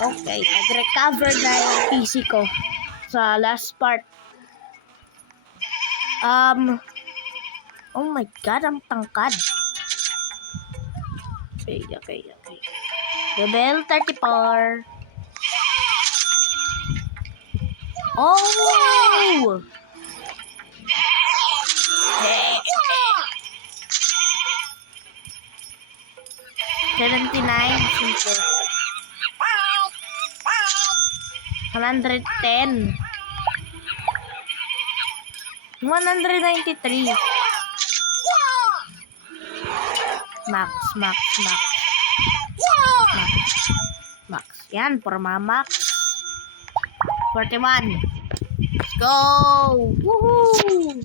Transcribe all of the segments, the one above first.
Okay, nag-recover na yung PC ko sa last part. Oh my God, ang tangkad. Okay. Level 34. Oh! 79, simple. 110. 193. Max. Yan, Max. 41. Let's go! Woohoo!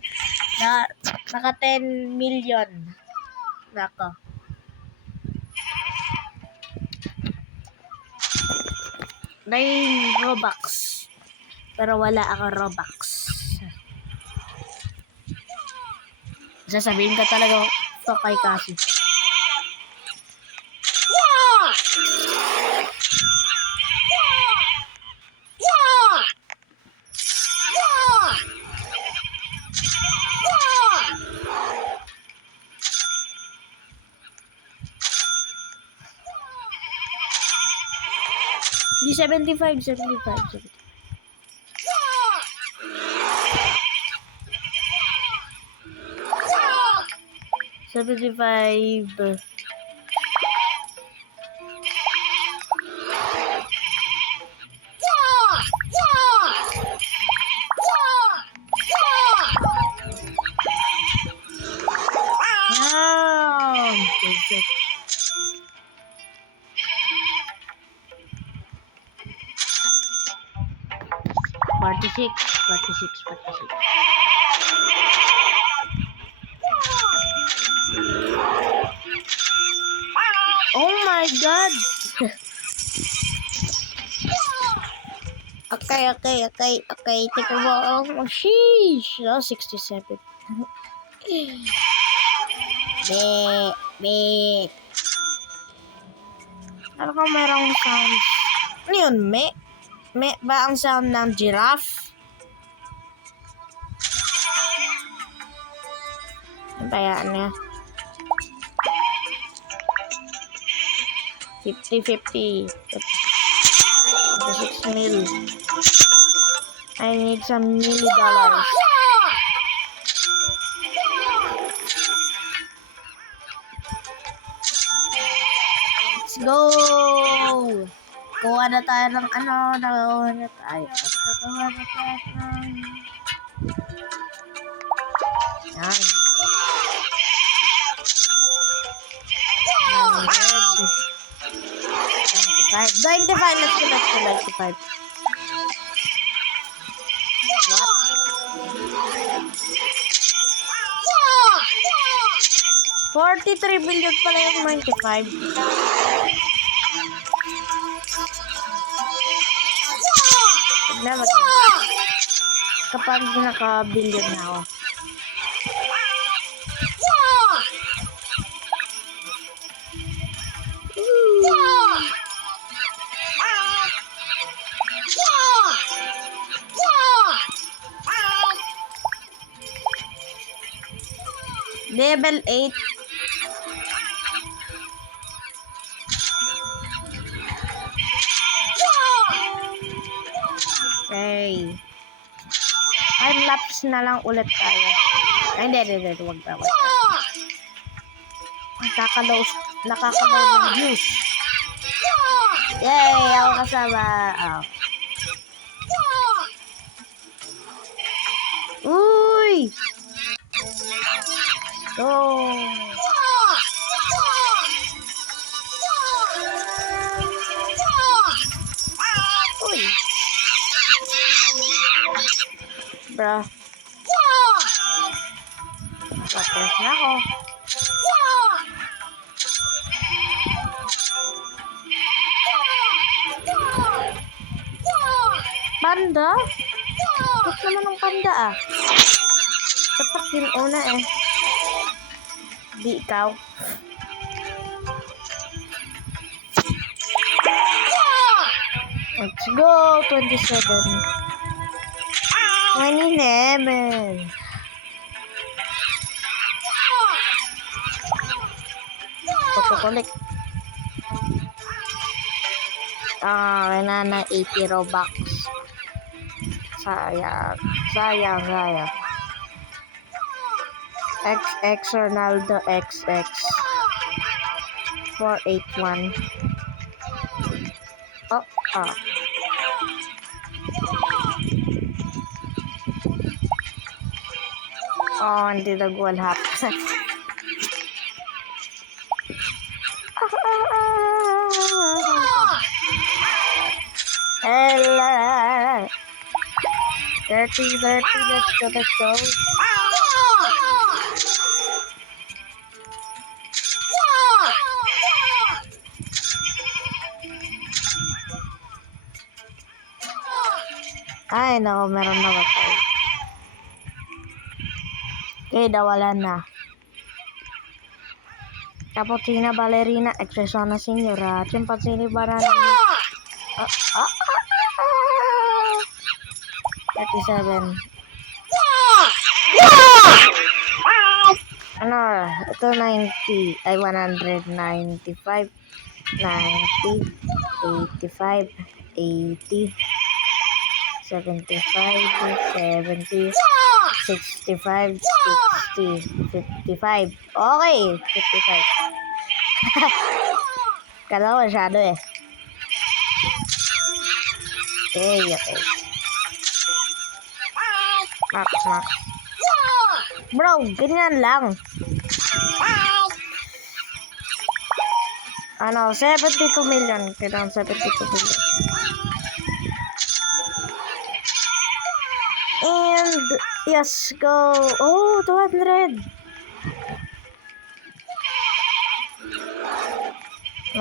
Naka 10 million. Naka. May Robux. Pero wala ako Robux. Sasabihin ka talaga kay Cassie. Di 75. 75. Perfect. Forty-six. Oh my God. Okay. Take a walk. Oh, sheesh. Oh, 67. Me. Ano kung merong sound? Ano yun, me? Me ba ang sound ng giraffe? Ano ba yan niya? 50. 6 mil. I need some $1,000,000. Let's go! Kuha na tayo ng yan. 25. Let's go. 95. What? 43 billion pala yung 95. Never. Kapag naka-billion na ako. Level 8. Okay. Time lapse na lang ulit tayo. Ay, hindi. Wag ba. Nakakalaw ng views. Yay! Ako kasama. Uy! Uy! Bro. Patras na ako. Panda? Ba't naman ng panda Dapat yung una Di ikaw. Let's go! 27. 27. Tutukulik. Kailangan na 80 Robux. Sayang. XX Ronaldo XX 481. Hindi nag-wall-hop. Hello. 30, let's go. Ay, nako, meron na batay. Okay, nawalan na. Cappuccina ballerina, expreso na signora, chimpazzini banana. 37. Ito 90, ay 195, 90, 85, 80, 75, 70, 65, 60, 55. Okay, 55. Kala ko masyado eh. Okay. Max. Bro, ganyan lang. 72 million. Kailangan 72 million. And, yes, go. Oh, 200.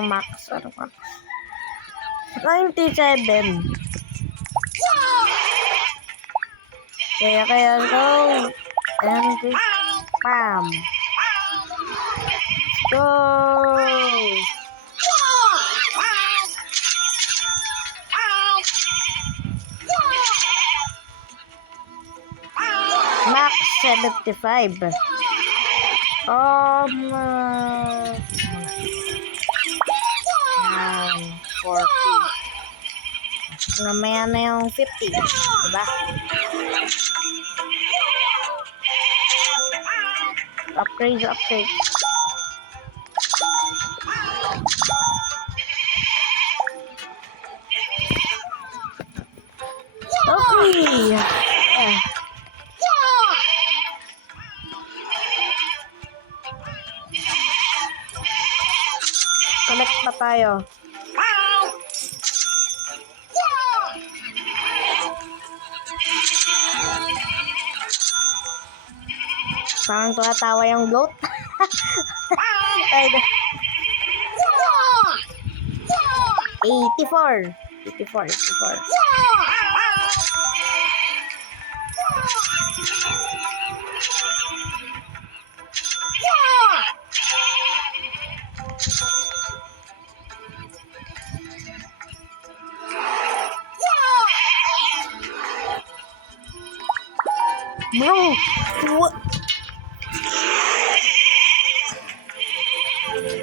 Max. 97. Kaya go. And, bam. Go. Max 75. 40. Namaya na yung 50. Diba? Upgrade. Okay. Collect pa tayo. Parang tumatawa yung goat. Ay, 84. Bro, what?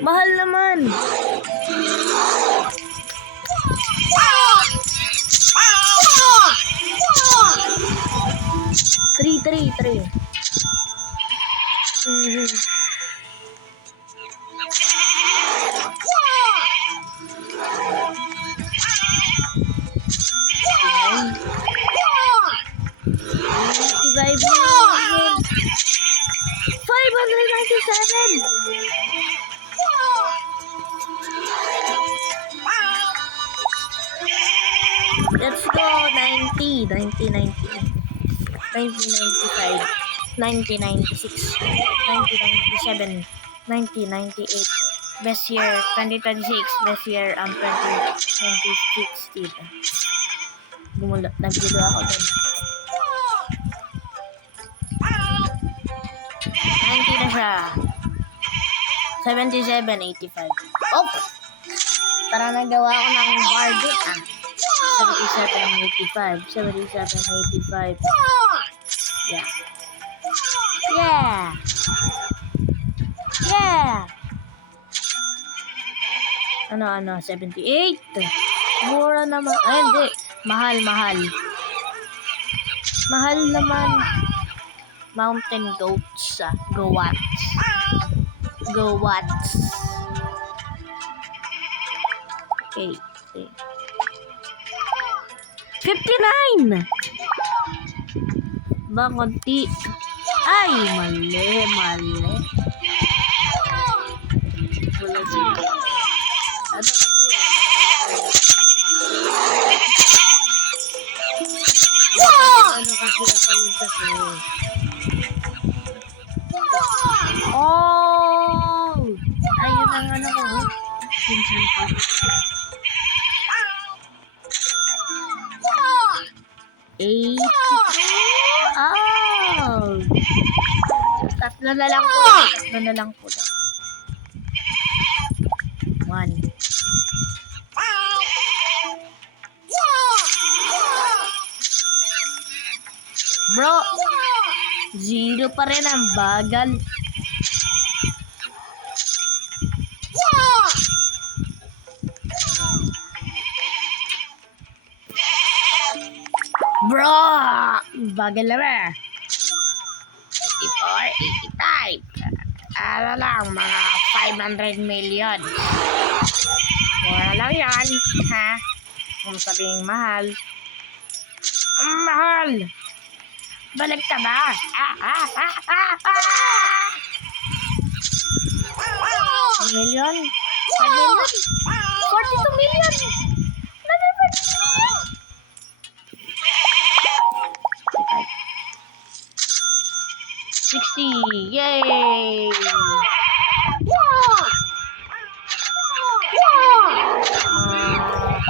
Mahal naman. Three. Let's go. 90, 1995, 1996, 1997, 1998. Best year 2026. Best year 2016. Naggulo ako dun. 90 na siya. 77, 85. Oh! Parang nagawa ko ng bar dip 77.85. 77.85. Yeah. Yeah. Yeah. Ano, 78. Mura naman. Ay, hindi. Mahal. Mahal naman. Mountain goats. Goats. 59! Ba, konti. Ay, mali. Wala sila. Ano kasi? Ano kasi ako yun kasi? Oh! Ayun ang ano ko. Pinsan ko. Eight. Oh! Tatlo na lang po. One. Bro! 0 pa rin ang bagal. Bro! Bagal na ba? 84, 85. Ano lang, mga 500 million. Wala lang yan, ha? Kung sabing mahal. Ang mahal! Balik ka ba? $1 million? 5 million? 42 million! Another 42 million! 60! Yay!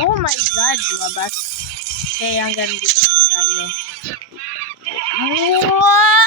Oh my God! Lumabas. Kaya hanggang dito lang tayo. Wow!